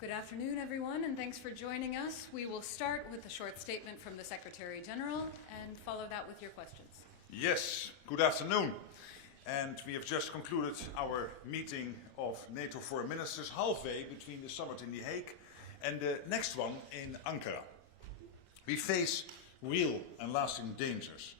Good afternoon, everyone, and thanks for joining us. We will start with a short statement from the Secretary-General and follow that with your questions. Yes, good afternoon. And we have just concluded our meeting of NATO foreign ministers halfway between the summit in The Hague and the next one in Ankara. We face real and lasting dangers.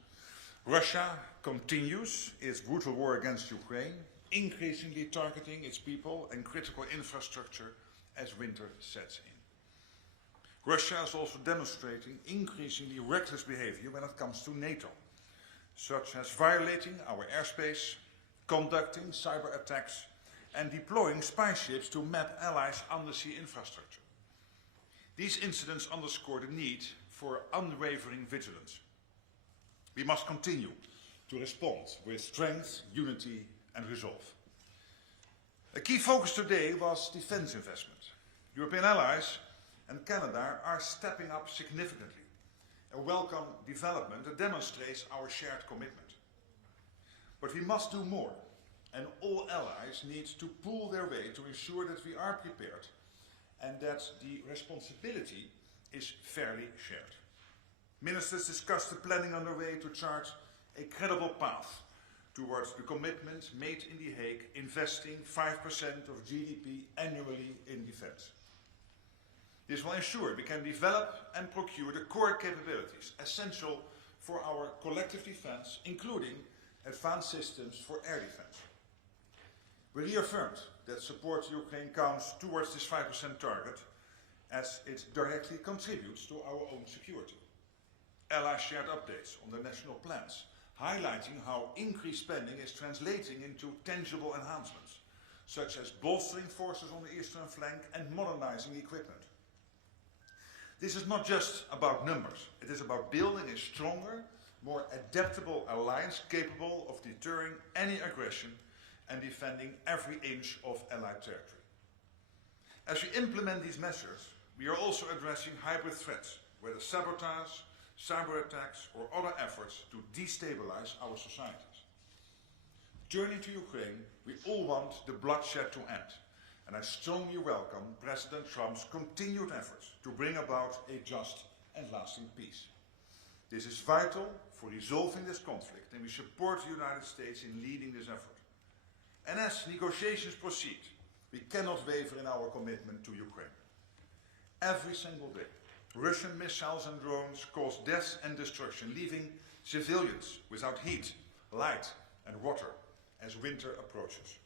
Russia continues its brutal war against Ukraine, increasingly targeting its people and critical infrastructure as winter sets in. Russia is also demonstrating increasingly reckless behavior when it comes to NATO, such as violating our airspace, conducting cyber attacks, and deploying spy ships to map allies' undersea infrastructure. These incidents underscore the need for unwavering vigilance. We must continue to respond with strength, unity, and resolve. A key focus today was defense investment. European allies and Canada are stepping up significantly, a welcome development that demonstrates our shared commitment. But we must do more, and all allies need to pull their weight to ensure that we are prepared and that the responsibility is fairly shared. Ministers discussed the planning underway to chart a credible path towards the commitment made in The Hague, investing 5% of GDP annually in defense. This will ensure we can develop and procure the core capabilities essential for our collective defense, including advanced systems for air defense. We reaffirmed that support to Ukraine counts towards this 5% target as it directly contributes to our own security. Allies shared updates on their national plans, highlighting how increased spending is translating into tangible enhancements, such as bolstering forces on the eastern flank and modernizing equipment. This is not just about numbers, it is about building a stronger, more adaptable alliance capable of deterring any aggression and defending every inch of Allied territory. As we implement these measures, we are also addressing hybrid threats, whether sabotage, cyber attacks or other efforts to destabilize our societies. Turning to Ukraine, we all want the bloodshed to end, and I strongly welcome President Trump's continued efforts to bring about a just and lasting peace. This is vital for resolving this conflict, and we support the United States in leading this effort. And as negotiations proceed, we cannot waver in our commitment to Ukraine. Every single day, Russian missiles and drones cause death and destruction, leaving civilians without heat, light and water as winter approaches.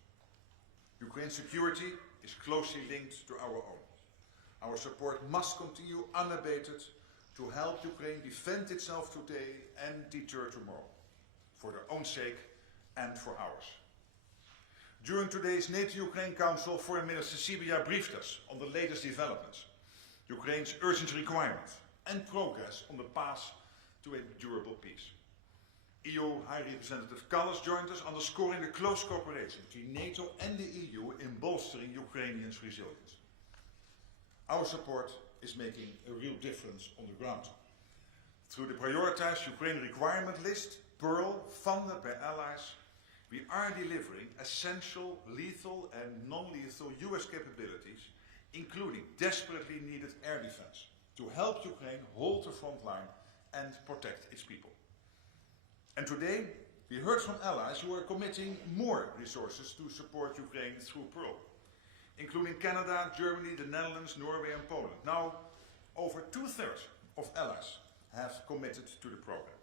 Ukraine's security is closely linked to our own. Our support must continue unabated to help Ukraine defend itself today and deter tomorrow, for their own sake and for ours. During today's NATO-Ukraine Council, Foreign Minister Sibiya briefed us on the latest developments, Ukraine's urgent requirements and progress on the path to a durable peace. EU High Representative Kallas joined us, underscoring the close cooperation between NATO and the EU in bolstering Ukrainians' resilience. Our support is making a real difference on the ground. Through the prioritized Ukraine requirement list, Pearl, funded by allies, we are delivering essential lethal and non-lethal US capabilities, including desperately needed air defense, to help Ukraine hold the front line and protect its people. And today, we heard from allies who are committing more resources to support Ukraine through Pearl, including Canada, Germany, the Netherlands, Norway and Poland. Now, over 2/3 of allies have committed to the program.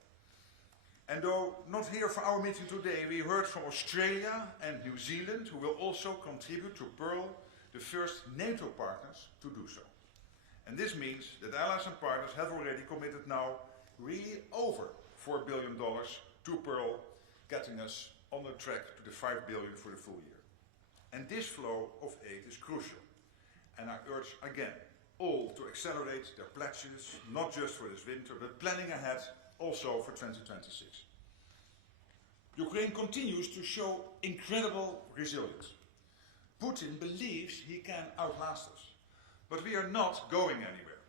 And though not here for our meeting today, we heard from Australia and New Zealand, who will also contribute to Pearl, the first NATO partners to do so. And this means that allies and partners have already committed now really over $4 billion to Pearl, getting us on the track to the $5 billion for the full year. And this flow of aid is crucial. And I urge again all to accelerate their pledges, not just for this winter, but planning ahead also for 2026. Ukraine continues to show incredible resilience. Putin believes he can outlast us, but we are not going anywhere.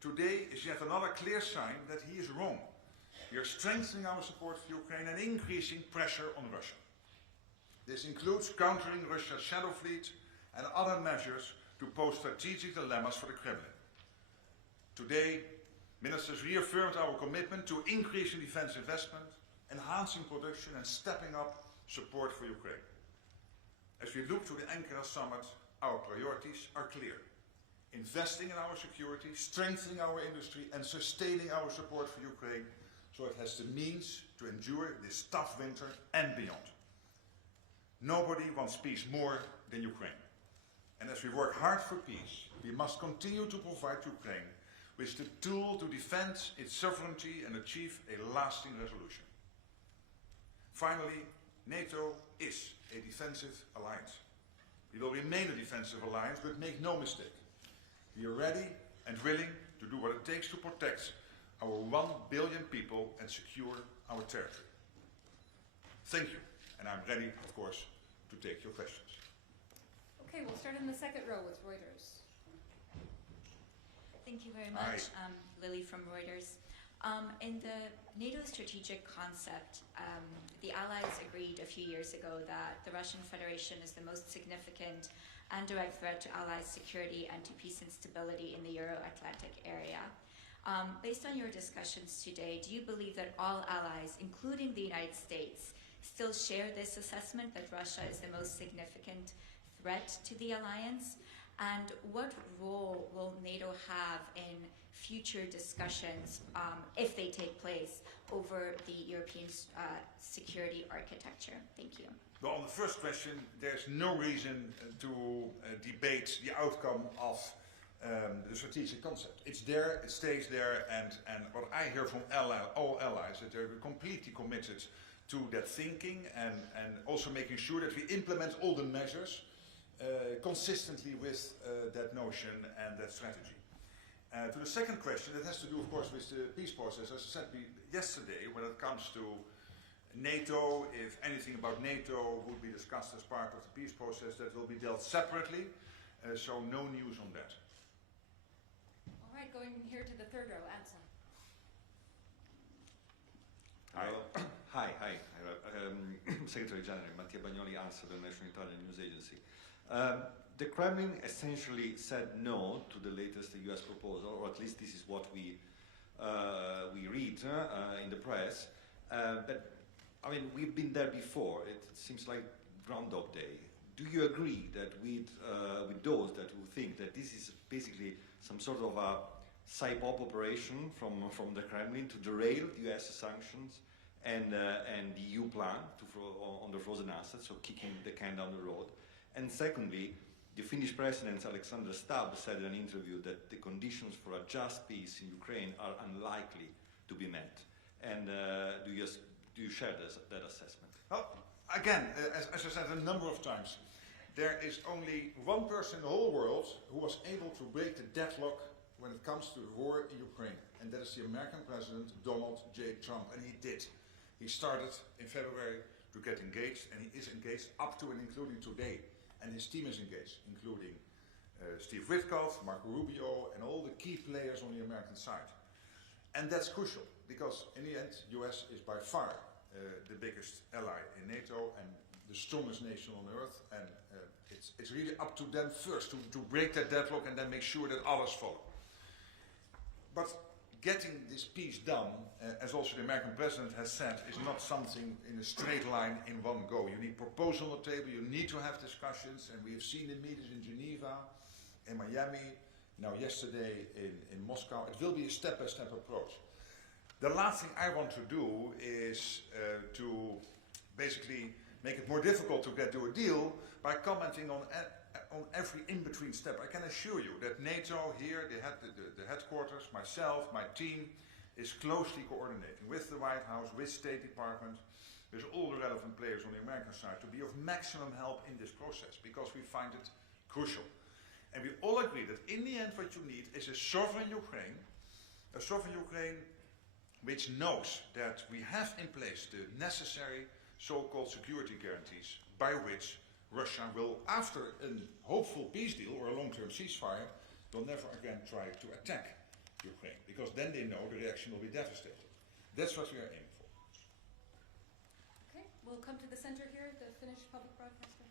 Today is yet another clear sign that he is wrong. We are strengthening our support for Ukraine and increasing pressure on Russia. This includes countering Russia's shadow fleet and other measures to pose strategic dilemmas for the Kremlin. Today, ministers reaffirmed our commitment to increasing defense investment, enhancing production and stepping up support for Ukraine. As we look to the Ankara summit, our priorities are clear. Investing in our security, strengthening our industry and sustaining our support for Ukraine so it has the means to endure this tough winter and beyond. Nobody wants peace more than Ukraine. And as we work hard for peace, we must continue to provide Ukraine with the tool to defend its sovereignty and achieve a lasting resolution. Finally, NATO is a defensive alliance. We will remain a defensive alliance, but make no mistake. We are ready and willing to do what it takes to protect our 1 billion people and secure our territory. Thank you, and I'm ready, of course, to take your questions. Okay, we'll start in the second row with Reuters. Thank you very much, Lily from Reuters. In the NATO strategic concept, the Allies agreed a few years ago that the Russian Federation is the most significant and direct threat to Allies' security and to peace and stability in the Euro-Atlantic area. Based on your discussions today, do you believe that all allies, including the United States, still share this assessment that Russia is the most significant threat to the alliance? And what role will NATO have in future discussions, if they take place, over the European security architecture? Thank you. Well, on the first question, there's no reason to debate the outcome of the strategic concept. It's there, it stays there, and what I hear from all allies, that they're completely committed to that thinking and also making sure that we implement all the measures consistently with that notion and that strategy. To the second question, that has to do, of course, with the peace process. As I said yesterday, when it comes to NATO, if anything about NATO would be discussed as part of the peace process, that will be dealt separately, so no news on that. All right, going here to the third row, Anselm. Hi. Hi. Secretary-General Mattia Bagnoli, ANSA, the National Italian News Agency. The Kremlin essentially said no to the latest US proposal, or at least this is what we read in the press. But I mean, we've been there before. It seems like Groundhog Day. Do you agree that with those that who think that this is basically some sort of a psyop operation from the Kremlin to derail the US sanctions and the EU plan on the frozen assets, so kicking the can down the road? And secondly, the Finnish President Alexander Stubb said in an interview that the conditions for a just peace in Ukraine are unlikely to be met. And do you share that assessment? Well, again, as I said a number of times, there is only one person in the whole world who was able to break the deadlock when it comes to the war in Ukraine, and that is the American President Donald J. Trump, and he did. He started in February to get engaged, and he is engaged up to and including today. And his team is engaged, including Steve Witkoff, Marco Rubio, and all the key players on the American side. And that's crucial, because in the end, US is by far the biggest ally in NATO and the strongest nation on earth. And it's really up to them first to break that deadlock and then make sure that others follow. But getting this peace done, as also the American president has said, is not something in a straight line in one go. You need proposals on the table, you need to have discussions, and we have seen in meetings in Geneva, in Miami, now yesterday in Moscow. It will be a step-by-step approach. The last thing I want to do is to basically make it more difficult to get to a deal by commenting on every in-between step. I can assure you that NATO here, the headquarters, myself, my team, is closely coordinating with the White House, with State Department, with all the relevant players on the American side to be of maximum help in this process, because we find it crucial. And we all agree that in the end what you need is a sovereign Ukraine which knows that we have in place the necessary so-called security guarantees by which Russia will, after a hopeful peace deal or a long-term ceasefire, will never again try to attack Ukraine, because then they know the reaction will be devastating. That's what we are aiming for. Okay, we'll come to the center here, the Finnish public broadcaster.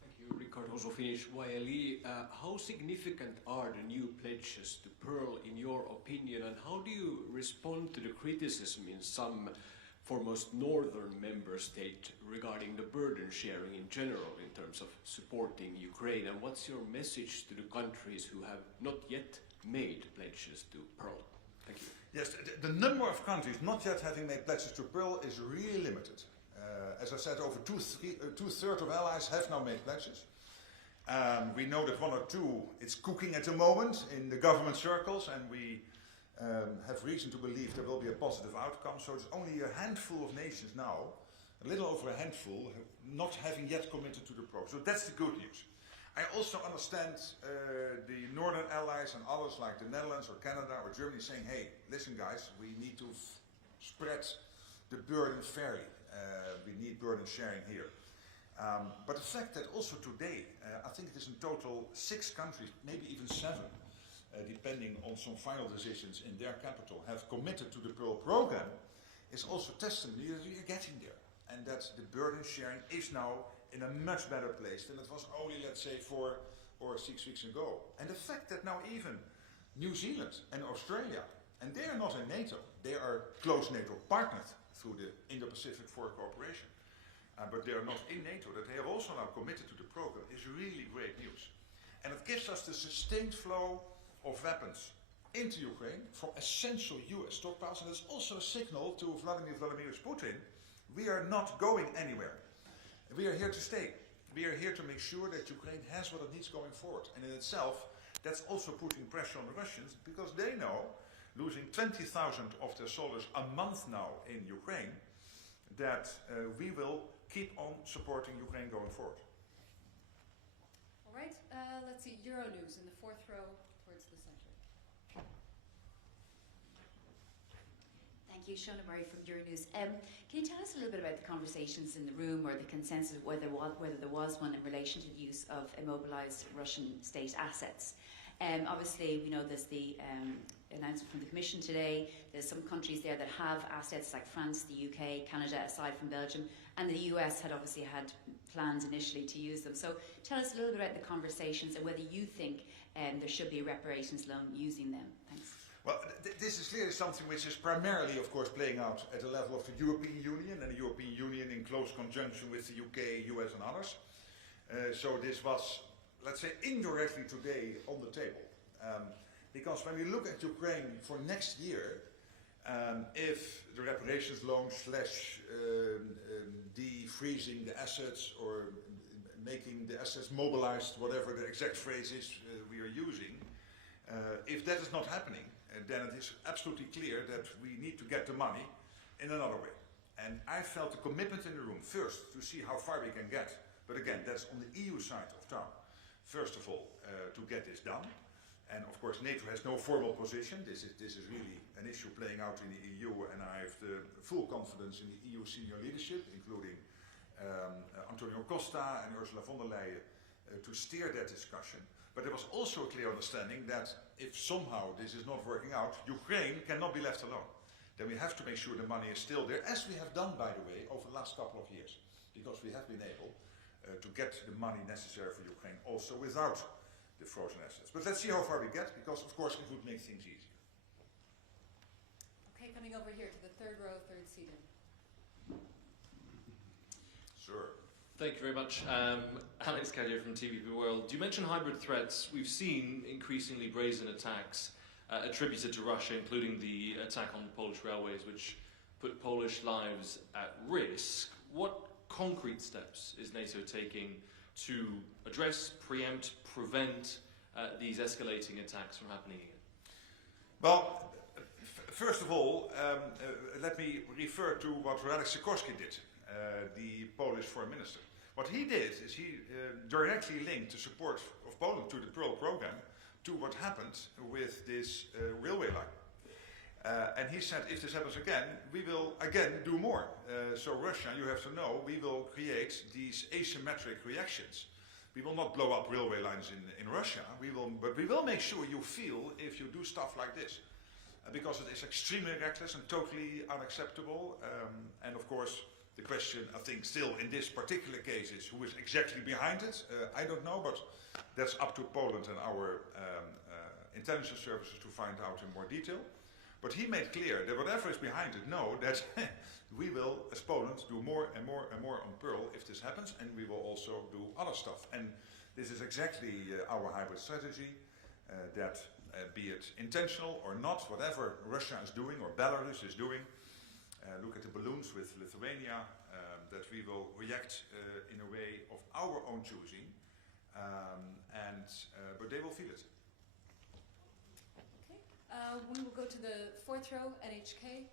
Thank you. Richard also finished YLE. How significant are the new pledges to Pearl in your opinion, and how do you respond to the criticism in some foremost northern member state regarding the burden sharing in general in terms of supporting Ukraine? And what's your message to the countries who have not yet made pledges to Pearl? Thank you. Yes, the number of countries not yet having made pledges to Pearl is really limited. As I said, over two-thirds of allies have now made pledges. We know that one or two, it's cooking at the moment in the government circles, and we have reason to believe there will be a positive outcome. So it's only a handful of nations now, a little over a handful, not having yet committed to the program. So that's the good news. I also understand the northern allies and others like the Netherlands or Canada or Germany saying, hey, listen guys, we need to spread the burden fairly. We need burden sharing here. But the fact that also today, I think it is in total 6 countries, maybe even 7, depending on some final decisions in their capital, have committed to the Pearl program, is also testimony that we are getting there. And that the burden sharing is now in a much better place than it was only, let's say, 4 or 6 weeks ago. And the fact that now even New Zealand and Australia, and they are not in NATO, they are close NATO partners through the Indo-Pacific for Cooperation, but they are not in NATO, that they have also now committed to the program is really great news. And it gives us the sustained flow of weapons into Ukraine from essential US stockpiles, and it's also a signal to Vladimir Putin, we are not going anywhere. We are here to stay. We are here to make sure that Ukraine has what it needs going forward. And in itself, that's also putting pressure on the Russians, because they know, losing 20,000 of their soldiers a month now in Ukraine, that we will keep on supporting Ukraine going forward. All right, let's see, Euronews in the 4th row towards the center. Thank you, Shona Murray from Euronews. Can you tell us a little bit about the conversations in the room, or the consensus, whether there was one in relation to the use of immobilised Russian state assets? Obviously, we know there's the announcement from the Commission today. There's some countries there that have assets, like France, the UK, Canada, aside from Belgium, and the US had obviously had plans initially to use them. So tell us a little bit about the conversations and whether you think there should be a reparations loan using them. Thanks. Well, this is clearly something which is primarily, of course, playing out at the level of the European Union, and the European Union in close conjunction with the UK, US and others. So this was, let's say, indirectly today on the table. Because when we look at Ukraine for next year, if the reparations loan / defreezing the assets or making the assets mobilized, whatever the exact phrase is we are using, if that is not happening, then it is absolutely clear that we need to get the money in another way. And I felt the commitment in the room, first, to see how far we can get. But again, that's on the EU side of town. First of all, to get this done. And of course, NATO has no formal position. This is really an issue playing out in the EU, and I have the full confidence in the EU senior leadership, including Antonio Costa and Ursula von der Leyen, to steer that discussion. But there was also a clear understanding that if somehow this is not working out, Ukraine cannot be left alone. Then we have to make sure the money is still there, as we have done, by the way, over the last couple of years, because we have been able to get the money necessary for Ukraine also without the frozen assets. But let's see how far we get, because of course it would make things easier. Okay, coming over here to the 3rd row, 3rd seated. Sir. Thank you very much. Alex Cadier from TVP World. You mentioned hybrid threats. We've seen increasingly brazen attacks attributed to Russia, including the attack on the Polish railways, which put Polish lives at risk. What concrete steps is NATO taking to address, preempt, prevent these escalating attacks from happening again? Well, first of all, let me refer to what Radek Sikorski did, the Polish foreign minister. What he did is he directly linked the support of Poland to the Pearl program to what happened with this railway line. And he said, if this happens again, we will again do more. So Russia, you have to know, we will create these asymmetric reactions. We will not blow up railway lines in Russia, but we will make sure you feel if you do stuff like this. Because it is extremely reckless and totally unacceptable. And of course, The question, I think, still in this particular case is who is exactly behind it. I don't know, but that's up to Poland and our intelligence services to find out in more detail. But he made clear that whatever is behind it, know that we will, as Poland, do more and more and more on Pearl if this happens, and we will also do other stuff. And this is exactly our hybrid strategy, that be it intentional or not, whatever Russia is doing or Belarus is doing, look at the balloons with Lithuania, that we will react in a way of our own choosing, but they will feel it. Okay, we will go to the fourth row, NHK.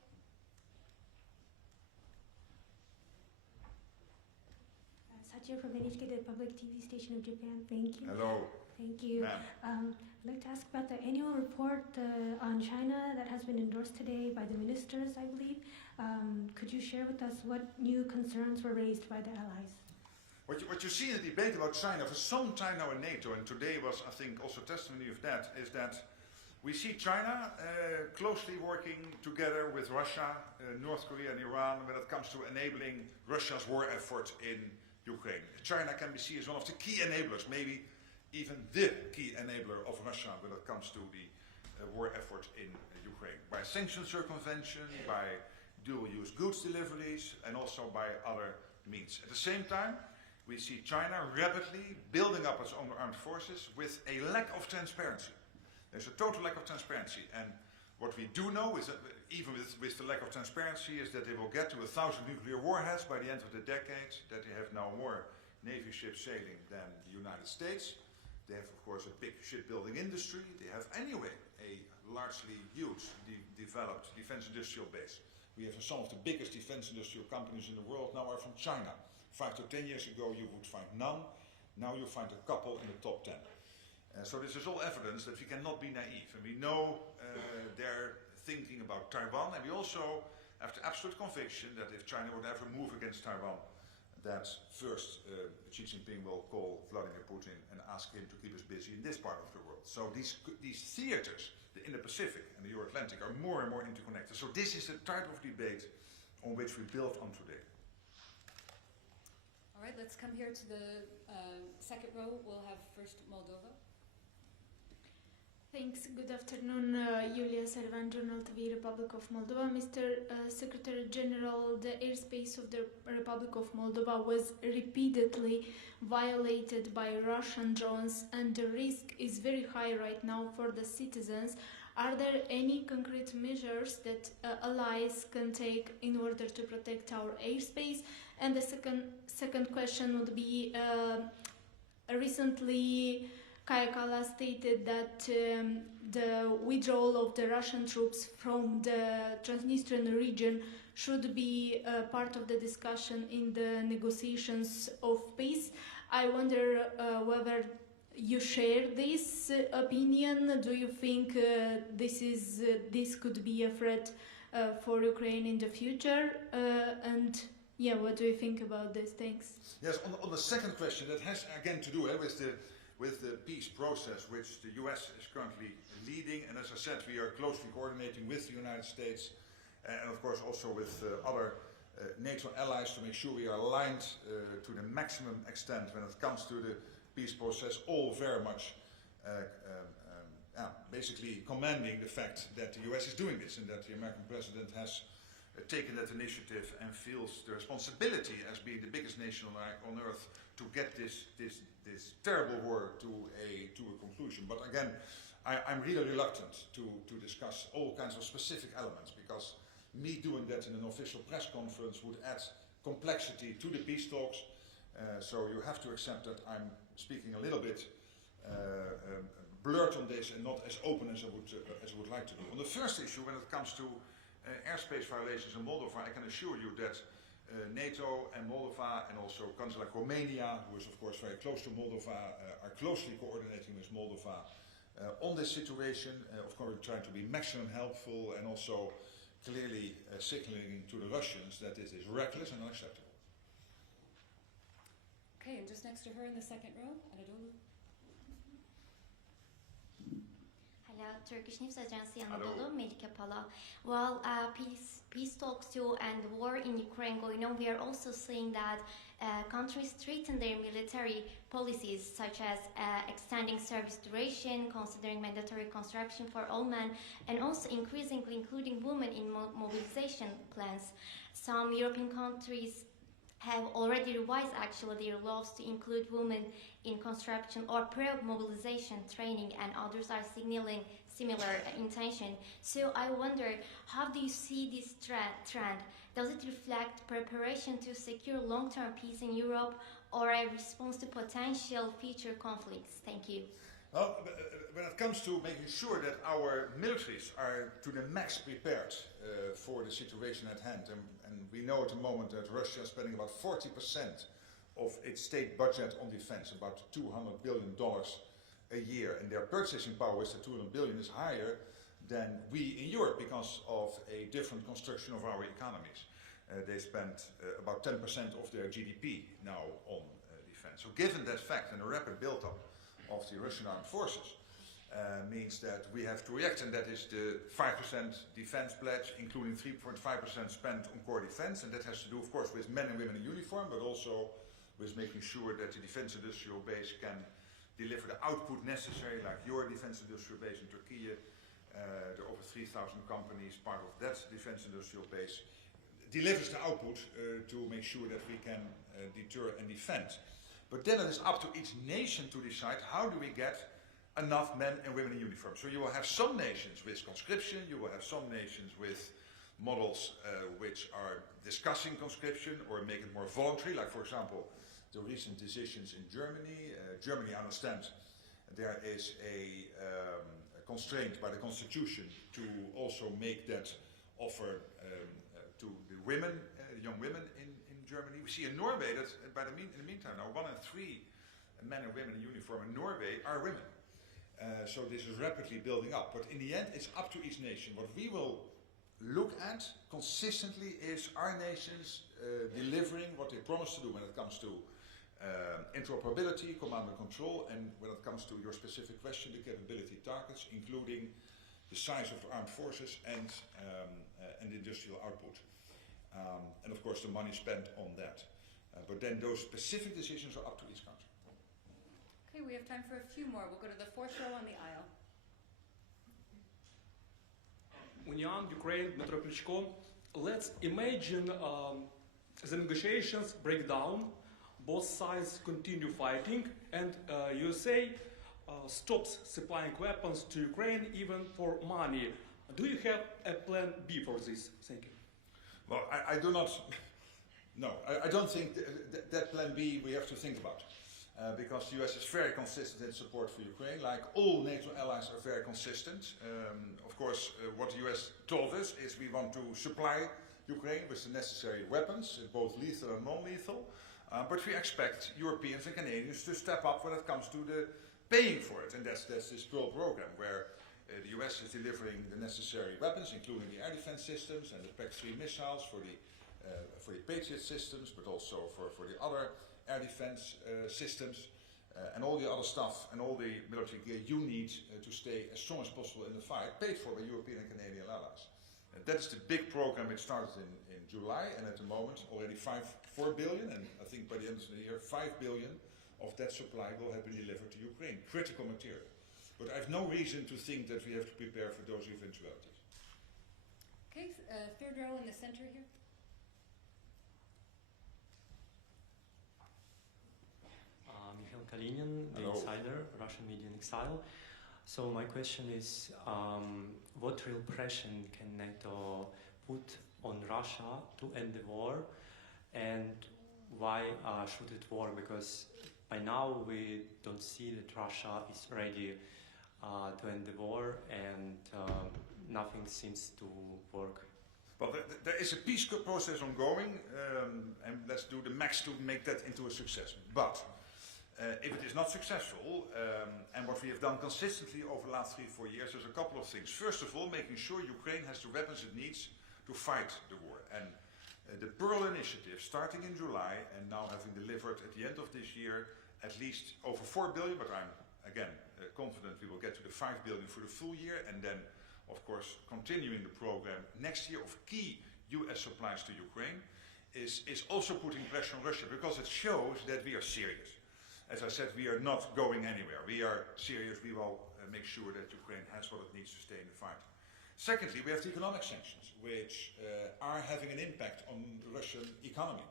Satya from NHK, the public TV station of Japan. Thank you. Hello. Thank you. I'd like to ask about the annual report on China that has been endorsed today by the ministers, I believe. Could you share with us what new concerns were raised by the allies? What you see in the debate about China for some time now in NATO, and today was, I think, also testimony of that, is that we see China closely working together with Russia, North Korea and Iran when it comes to enabling Russia's war effort in Ukraine. China can be seen as one of the key enablers, maybe even the key enabler of Russia when it comes to the war effort in Ukraine. By sanction circumvention, by dual-use goods deliveries, and also by other means. At the same time, we see China rapidly building up its own armed forces with a lack of transparency. There's a total lack of transparency, and what we do know is that even with the lack of transparency is that they will get to 1,000 nuclear warheads by the end of the decade, that they have now more Navy ships sailing than the United States. They have, of course, a big shipbuilding industry. They have anyway a largely huge developed defense industrial base. We have some of the biggest defense industrial companies in the world now are from China. 5 to 10 years ago you would find none. Now you find a couple in the top 10. So this is all evidence that we cannot be naive. And we know they're thinking about Taiwan, and we also have the absolute conviction that if China would ever move against Taiwan, that first Xi Jinping will call Vladimir Putin and ask him to keep us busy in this part of the world. So these theaters, the Indo-Pacific and the Euro-Atlantic, are more and more interconnected. So this is the type of debate on which we build on today. All right, let's come here to the second row. We'll have first Moldova. Thanks. Good afternoon, Yulia Servan, Journal TV, Republic of Moldova. Mr. Secretary-General, the airspace of the Republic of Moldova was repeatedly violated by Russian drones, and the risk is very high right now for the citizens. Are there any concrete measures that allies can take in order to protect our airspace? And the second question would be, recently Kaja Kallas stated that the withdrawal of the Russian troops from the Transnistrian region should be part of the discussion in the negotiations of peace. I wonder whether you share this opinion. Do you think this could be a threat for Ukraine in the future? And yeah, what do you think about this? Thanks. Yes, on the second question, that has again to do with the peace process which the US is currently leading, and as I said, we are closely coordinating with the United States and of course also with other NATO allies to make sure we are aligned to the maximum extent when it comes to the peace process, all very much basically commending the fact that the US is doing this and that the American president has taken that initiative and feels the responsibility as being the biggest nation on earth to get this terrible war to a conclusion. But again, I'm really reluctant to discuss all kinds of specific elements, because me doing that in an official press conference would add complexity to the peace talks. So you have to accept that I'm speaking a little bit blurred on this and not as open as I would like to do. On the first issue, when it comes to airspace violations in Moldova, I can assure you that NATO and Moldova, and also countries like Romania, who is of course very close to Moldova, are closely coordinating with Moldova on this situation. Of course, we're trying to be maximum helpful and also clearly signaling to the Russians that this is reckless and unacceptable. Okay, and just next to her in the second row, Anadolu. Hello, Turkish News Agency Anadolu, Melike Pala. While peace talks too and war in Ukraine going on, we are also seeing that countries strengthen their military policies, such as extending service duration, considering mandatory conscription for all men, and also increasingly including women in mobilization plans. Some European countries have already revised actually their laws to include women in conscription or pre-mobilization training, and others are signaling similar intention. So I wonder, how do you see this trend? Does it reflect preparation to secure long-term peace in Europe, or a response to potential future conflicts? Thank you. Well, when it comes to making sure that our militaries are to the max prepared for the situation at hand, and we know at the moment that Russia is spending about 40% of its state budget on defense, about $200 billion a year, and their purchasing power with the $200 billion is higher than we in Europe because of a different construction of our economies. They spend about 10% of their GDP now on defense. So given that fact and the rapid build-up of the Russian armed forces means that we have to react, and that is the 5% defense pledge, including 3.5% spent on core defense, and that has to do, of course, with men and women in uniform, but also with making sure that the defense industrial base can deliver the output necessary, like your defense industrial base in Turkey. There are over 3,000 companies, part of that defense industrial base, delivers the output to make sure that we can deter and defend. But then it is up to each nation to decide how do we get enough men and women in uniform. So you will have some nations with conscription, you will have some nations with models which are discussing conscription or make it more voluntary, like for example the recent decisions in Germany. Germany, I understand, there is a constraint by the constitution to also make that offer to the women, young women in Germany. We see in Norway that in the meantime now 1 in 3 men and women in uniform in Norway are women. So this is rapidly building up. But in the end, it's up to each nation. What we will look at consistently is our nations delivering what they promised to do when it comes to interoperability, command and control, and when it comes to your specific question, the capability targets, including the size of the armed forces and the industrial output. And of course the money spent on that. But then those specific decisions are up to each country. Okay, we have time for a few more. We'll go to the fourth row on the aisle. Union, Ukraine, Dmitro Klitschko. Let's imagine the negotiations break down, both sides continue fighting, and USA stops supplying weapons to Ukraine even for money. Do you have a plan B for this? Thank you. Well, I do not. No, I don't think that plan B we have to think about. Because the US is very consistent in support for Ukraine, like all NATO allies are very consistent. Of course, what the US told us is we want to supply Ukraine with the necessary weapons, both lethal and non-lethal, but we expect Europeans and Canadians to step up when it comes to the paying for it, and that's this Pearl program, where the US is delivering the necessary weapons, including the air defense systems and the PAC-3 missiles for the Patriot systems, but also for the other air defense systems, and all the other stuff and all the military gear you need to stay as strong as possible in the fight, paid for by European and Canadian allies. That is the big program which started in July, and at the moment already 4 billion, and I think by the end of the year 5 billion of that supply will have been delivered to Ukraine, critical material. But I have no reason to think that we have to prepare for those eventualities. Okay, third row in the center here. Kalinin, the Hello. insider, Russian media in exile. So my question is, what real pressure can NATO put on Russia to end the war, and why should it work? Because by now we don't see that Russia is ready to end the war, and nothing seems to work. Well, there is a peace process ongoing, and let's do the max to make that into a success. But if it is not successful, and what we have done consistently over the last 3-4 years, there's a couple of things. First of all, making sure Ukraine has the weapons it needs to fight the war. And the Pearl initiative, starting in July and now having delivered at the end of this year at least over 4 billion, but I'm again confident we will get to the 5 billion for the full year, and then, of course, continuing the program next year of key US supplies to Ukraine is also putting pressure on Russia, because it shows that we are serious. As I said, we are not going anywhere. We are serious. We will make sure that Ukraine has what it needs to stay in the fight. Secondly, we have the economic sanctions, which are having an impact on the Russian economy.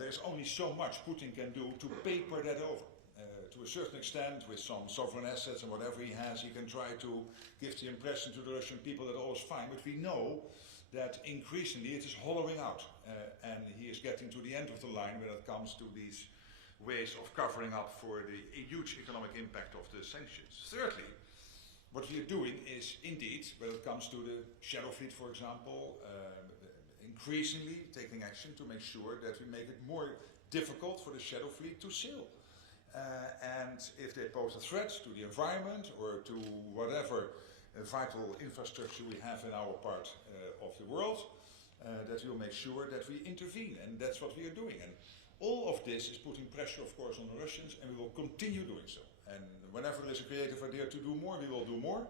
There's only so much Putin can do to paper that over. To a certain extent, with some sovereign assets and whatever he has, he can try to give the impression to the Russian people that all is fine. But we know that increasingly it is hollowing out. And he is getting to the end of the line when it comes to these ways of covering up for the huge economic impact of the sanctions. Thirdly, what we are doing is indeed, when it comes to the shadow fleet, for example, increasingly taking action to make sure that we make it more difficult for the shadow fleet to sail. And if they pose a threat to the environment or to whatever vital infrastructure we have in our part of the world, that we'll make sure that we intervene, and that's what we are doing. And all of this is putting pressure, of course, on the Russians, and we will continue doing so. And whenever there is a creative idea to do more, we will do more.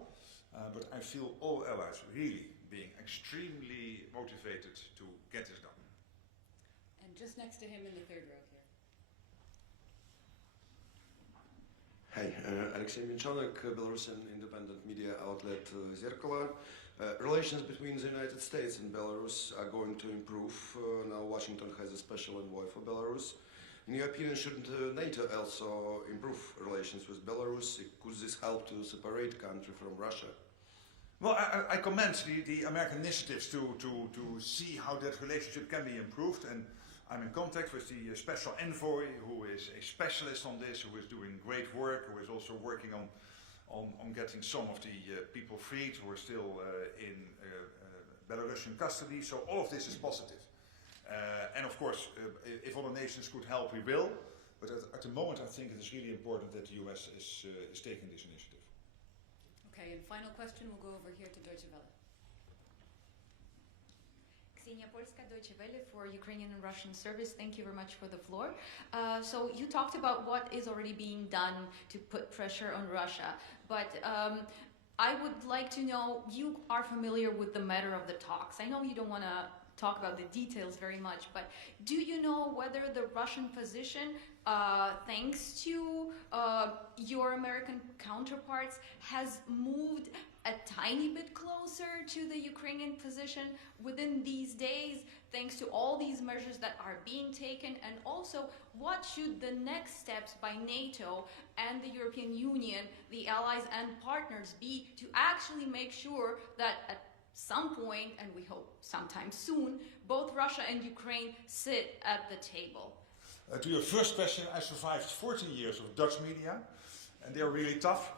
But I feel all allies really being extremely motivated to get this done. And just next to him in the third row here. Hi, Alexei Minchanek, Belarusian independent media outlet Zerkalo. Relations between the United States and Belarus are going to improve. Now Washington has a special envoy for Belarus. In your opinion, shouldn't NATO also improve relations with Belarus? Could this help to separate country from Russia? Well, I commend the American initiatives to see how that relationship can be improved, and I'm in contact with the special envoy, who is a specialist on this, who is doing great work, who is also working on getting some of the people freed who are still in Belarusian custody. So all of this is positive. And of course, if other nations could help, we will. But at the moment, I think it is really important that the US is taking this initiative. Okay, and final question, we'll go over here to Deutsche Welle. Ksenia Polska, Deutsche Welle for Ukrainian and Russian service. Thank you very much for the floor. So you talked about what is already being done to put pressure on Russia, but I would like to know, you are familiar with the matter of the talks. I know you don't want to talk about the details very much, but do you know whether the Russian position, thanks to your American counterparts, has moved a tiny bit closer to the Ukrainian position within these days, thanks to all these measures that are being taken? And also, what should the next steps by NATO and the European Union, the allies and partners, be to actually make sure that at some point, and we hope sometime soon, both Russia and Ukraine sit at the table? To your first question, I survived 14 years of Dutch media, and they're really tough.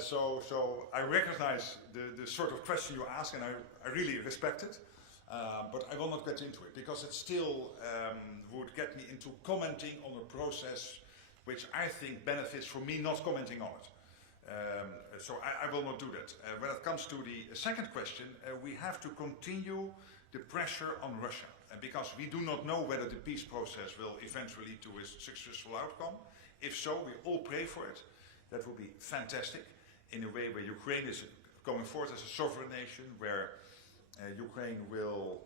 So I recognize the sort of question you ask, and I really respect it. But I will not get into it, because it still would get me into commenting on a process which I think benefits from me not commenting on it. So I will not do that. When it comes to the second question, we have to continue the pressure on Russia. Because we do not know whether the peace process will eventually lead to a successful outcome. If so, we all pray for it. That would be fantastic, in a way where Ukraine is going forward as a sovereign nation, where Ukraine will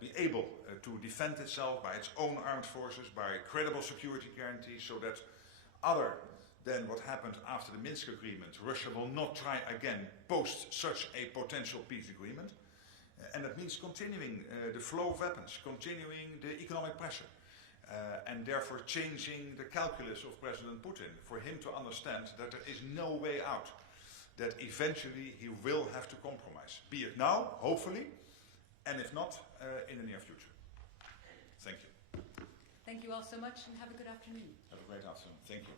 be able to defend itself by its own armed forces, by credible security guarantees, so that other than what happened after the Minsk agreement, Russia will not try again post such a potential peace agreement. And that means continuing the flow of weapons, continuing the economic pressure, and therefore changing the calculus of President Putin for him to understand that there is no way out, that eventually he will have to compromise, be it now, hopefully, and if not, in the near future. Thank you. Thank you all so much, and have a good afternoon. Have a great afternoon. Thank you.